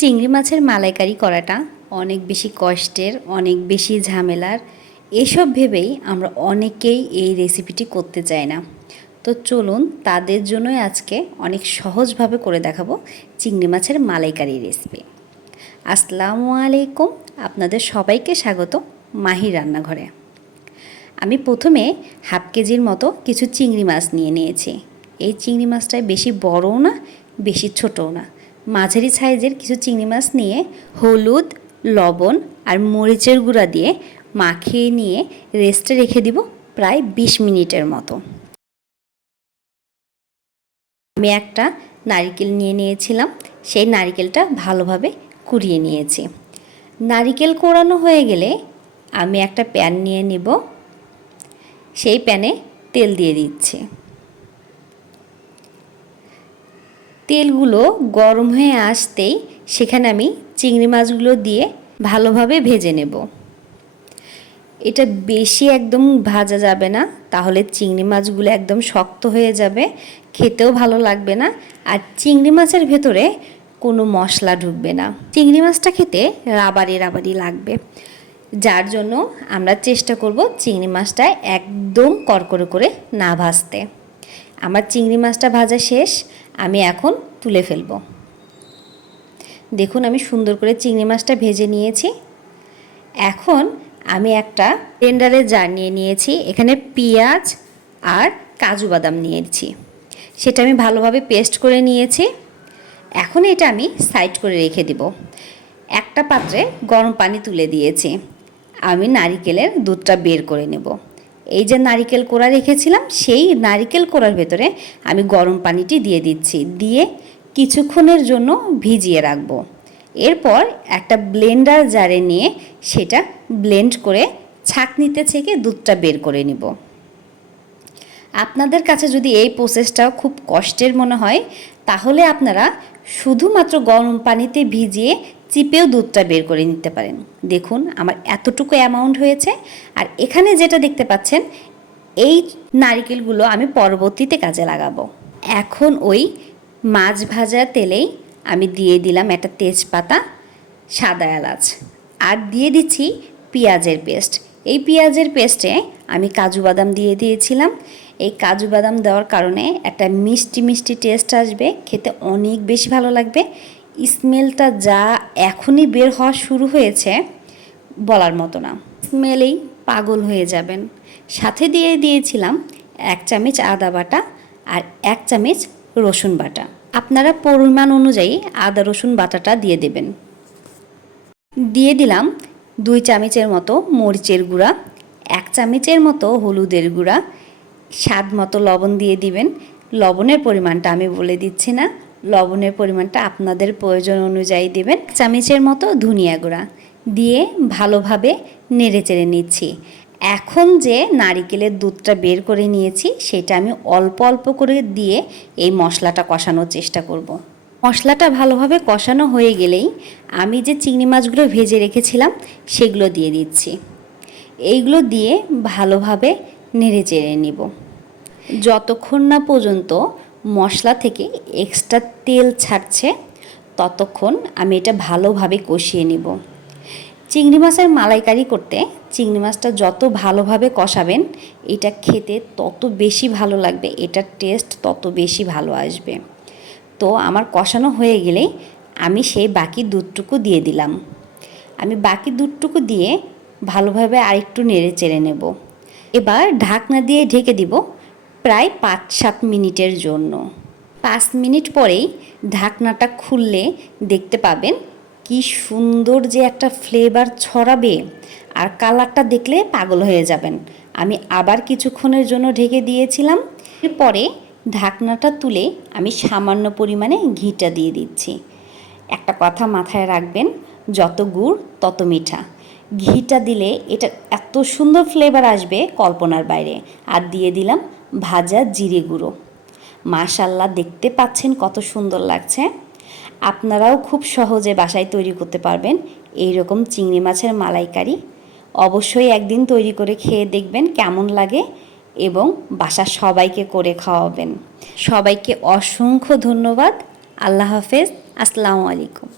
চিংড়ি মাছের মালাইকারি করাটা অনেক বেশি কষ্টের, অনেক বেশি ঝামেলার। এসব ভেবেই আমরা অনেকেই এই রেসিপিটি করতে চাই না। তো চলুন তাদের জন্যই আজকে অনেক সহজভাবে করে দেখাবো চিংড়ি মাছের মালাইকারি রেসিপি। আসসালামু আলাইকুম, আপনাদের সবাইকে স্বাগত মাহি রান্নাঘরে। আমি প্রথমে হাফ কেজির মতো কিছু চিংড়ি মাছ নিয়ে নিয়েছি। এই চিংড়ি মাছটাই বেশি বড়ও না, বেশি ছোটও না, মাঝারি সাইজের কিছু চিংড়ি মাছ নিয়ে হলুদ, লবণ আর মরিচের গুঁড়া দিয়ে মাখিয়ে নিয়ে রেস্টে রেখে দিব প্রায় 20 মিনিটের মতো। আমি একটা নারকেল নিয়ে নিয়েছিলাম, সেই নারকেলটা ভালোভাবে কুড়িয়ে নিয়েছি। নারকেল কোড়ানো হয়ে গেলে আমি একটা প্যান নিয়ে নিব, সেই প্যানে তেল দিয়ে দিচ্ছি। তেলগুলো গরম হয়ে আসতেই সেখানে আমি চিংড়ি মাছগুলো দিয়ে ভালোভাবে ভেজে নেব। এটা বেশি একদম ভাজা যাবে না, তাহলে চিংড়ি মাছগুলো একদম শক্ত হয়ে যাবে, খেতেও ভালো লাগবে না। আর চিংড়ি মাছের ভেতরে কোনো মশলা ঢুকবে না, চিংড়ি মাছটা খেতে রাবারি রাবারি লাগবে। যার জন্য আমরা চেষ্টা করব চিংড়ি মাছটা একদম কড়কড়ে করে না ভাজতে। আমার চিংড়ি মাছটা ভাজা শেষ, আমি এখন তুলে ফেলব। দেখুন আমি সুন্দর করে চিংড়ি মাছটা ভেজে নিয়েছি। এখন আমি একটা ব্লেন্ডারের জার নিয়ে নিয়েছি, এখানে পেঁয়াজ আর কাজু বাদাম নিয়েছি, সেটা আমি ভালোভাবে পেস্ট করে নিয়েছি। এখন এটা আমি সাইড করে রেখে দিব। একটা পাত্রে গরম পানি তুলে দিয়েছি, আমি নারিকেলের দুধটা বের করে নেব। এই যে নারিকেল কোড়া রেখেছিলাম, সেই নারিকেল কোড়ার ভেতরে আমি গরম পানিটি দিয়ে দিচ্ছি, দিয়ে কিছুক্ষণের জন্য ভিজিয়ে রাখবো। এরপর একটা ব্লেন্ডার জারে নিয়ে সেটা ব্লেন্ড করে ছাঁকনিতে ছেঁকে দুধটা বের করে নিব। আপনাদের কাছে যদি এই প্রসেসটা খুব কষ্টের মনে হয়, তাহলে আপনারা শুধুমাত্র গরম পানিতে ভিজিয়ে চিপেও দুধটা বের করে নিতে পারেন। দেখুন আমার এতটুকু অ্যামাউন্ট হয়েছে। আর এখানে যেটা দেখতে পাচ্ছেন, এই নারকেলগুলো আমি পরবর্তীতে কাজে লাগাবো। এখন ওই মাছ ভাজা তেলেই আমি দিয়ে দিলাম একটা তেজপাতা, সাদা এলাচ, আর দিয়ে দিচ্ছি পেঁয়াজের পেস্ট। এই পেঁয়াজের পেস্টে আমি কাজু বাদাম দিয়ে দিয়েছিলাম। এই কাজু বাদাম দেওয়ার কারণে একটা মিষ্টি মিষ্টি টেস্ট আসবে, খেতে অনেক বেশি ভালো লাগবে। স্মেলটা যা এখনই বের হওয়া শুরু হয়েছে বলার মতো না, স্মেলেই পাগল হয়ে যাবেন। সাথে দিয়ে দিয়েছিলাম 1 চামচ আদা বাটা আর 1 চামচ রসুন বাটা। আপনারা পরিমাণ অনুযায়ী আদা রসুন বাটাটা দিয়ে দেবেন। দিয়ে দিলাম 2 চামচের মতো মরিচের গুঁড়া, 1 চামচের মতো হলুদের গুঁড়া, স্বাদ মতো লবণ দিয়ে দিবেন। লবণের পরিমাণটা আমি বলে দিচ্ছি না, লবণের পরিমাণটা আপনাদের প্রয়োজন অনুযায়ী দেবেন। 1 চামচের মতো ধনিয়া গুঁড়া দিয়ে ভালোভাবে নেড়ে চেড়ে নিচ্ছি। এখন যে নারিকেলের দুধটা বের করে নিয়েছি, সেটা আমি অল্প অল্প করে দিয়ে এই মশলাটা কষানোর চেষ্টা করব। মশলাটা ভালোভাবে কষানো হয়ে গেলেই আমি যে চিংড়ি মাছগুলো ভেজে রেখেছিলাম সেগুলো দিয়ে দিচ্ছি। এইগুলো দিয়ে ভালোভাবে নেড়ে চেড়ে নিব যতক্ষণ না পর্যন্ত মশলা থেকে এক্সট্রা তেল ছাড়ছে, ততক্ষণ আমি এটা ভালোভাবে কষিয়ে নিব। চিংড়ি মাছের মালাইকারি করতে চিংড়ি মাছটা যত ভালোভাবে কষাবেন, এটা খেতে তত বেশি ভালো লাগবে, এটার টেস্ট তত বেশি ভালো আসবে। তো আমার কষানো হয়ে গেলেই আমি সেই বাকি দুধটুকু দিয়ে দিলাম। আমি বাকি দুধটুকু দিয়ে ভালোভাবে আরেকটু নেড়ে চেড়ে নেব। এবার ঢাকনা দিয়ে ঢেকে দিব প্রায় 5-7 মিনিটের জন্য। 5 মিনিট পরেই ঢাকনাটা খুললে দেখতে পাবেন কি সুন্দর যে একটা ফ্লেভার ছড়াবে, আর কালারটা দেখলে পাগল হয়ে যাবেন। আমি আবার কিছুক্ষণের জন্য ঢেকে দিয়েছিলাম। এরপরে ঢাকনাটা তুলে আমি সামান্য পরিমাণে ঘিটা দিয়ে দিচ্ছি। একটা কথা মাথায় রাখবেন, যত গুড় তত মিঠা। ঘিটা দিলে এটা এত সুন্দর ফ্লেভার আসবে কল্পনার বাইরে। আর দিয়ে দিলাম ভাজা জিরে গুঁড়ো। মাশাআল্লাহ, দেখতে পাচ্ছেন কত সুন্দর লাগছে। আপনারাও খুব সহজে বাসায় তৈরি করতে পারবেন এই রকম চিংড়ি মাছের মালাইকারি। অবশ্যই একদিন তৈরি করে খেয়ে দেখবেন কেমন লাগে, এবং বাসার সবাইকে করে খাওয়াবেন। সবাইকে অসংখ্য ধন্যবাদ। আল্লাহ হাফেজ। আসসালামু আলাইকুম।